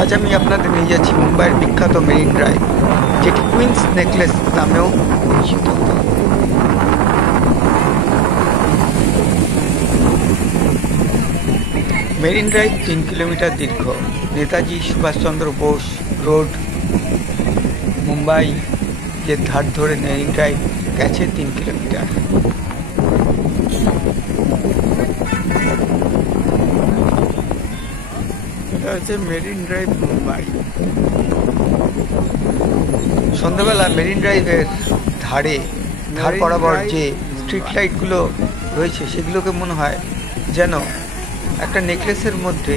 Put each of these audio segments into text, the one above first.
আজ আমি আপনাদের নিয়ে যাচ্ছি মুম্বাইয়ের বিখ্যাত মেরিন ড্রাইভ, যেটি কুইন্স নেকলেস নামেও পরিচিত। মেরিন ড্রাইভ 3 কিলোমিটার দীর্ঘ। নেতাজি সুভাষচন্দ্র বোস রোড মুম্বাই যে ধার ধরে মেরিন ড্রাইভ গেছে 3 কিলোমিটার। এটা হচ্ছে মেরিন ড্রাইভ মুম্বাই। সন্ধ্যাবেলা মেরিন ড্রাইভের ধার বরাবর যে স্ট্রিট লাইটগুলো রয়েছে সেগুলোকে মনে হয় যেন একটা নেকলেসের মধ্যে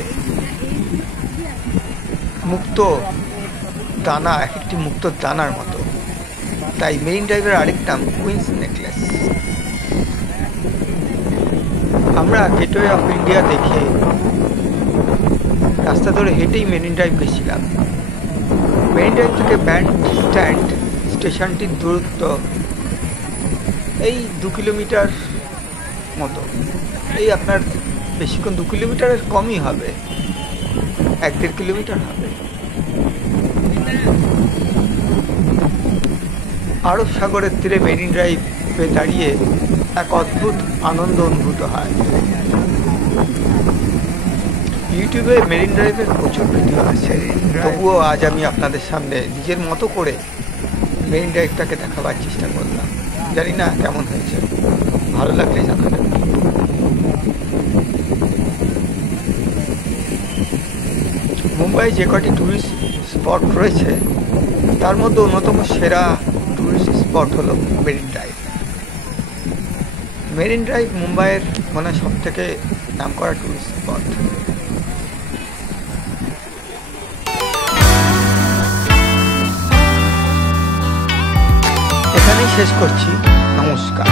মুক্ত দানা, একটি মুক্ত দানার মতো। তাই মেরিন ড্রাইভের আরেক নাম কুইন্স নেকলেস। আমরা গেটওয়ে অফ ইন্ডিয়া দেখে রাস্তা ধরে হেঁটেই মেরিন ড্রাইভ গেছিলাম। মেরিন ড্রাইভ থেকে ব্যান্ড স্ট্যান্ড স্টেশনটির দূরত্ব এই 2 কিলোমিটার মতো। এই আপনার বেশিক্ষণ 2 কিলোমিটারের কমই হবে, 1-1.5 কিলোমিটার হবে। আরব সাগরের তীরে মেরিন ড্রাইভে দাঁড়িয়ে এক অদ্ভুত আনন্দ অনুভূত হয়। ইউটিউবে মেরিন ড্রাইভের প্রচুর ভিডিও আছে, তবুও আজ আমি আপনাদের সামনে নিজের মতো করে মেরিন ড্রাইভটাকে দেখাবার চেষ্টা করলাম। জানি না কেমন হয়েছে, ভালো লাগলে জানাবেন। মুম্বাই যে কটি ট্যুরিস্ট স্পট রয়েছে তার মধ্যে অন্যতম সেরা ট্যুরিস্ট স্পট হলো মেরিন ড্রাইভ। মেরিন ড্রাইভ মুম্বাইয়ের মনে সব থেকে নামকরা ট্যুরিস্ট স্পট। এখানেই শেষ করছি, নমস্কার।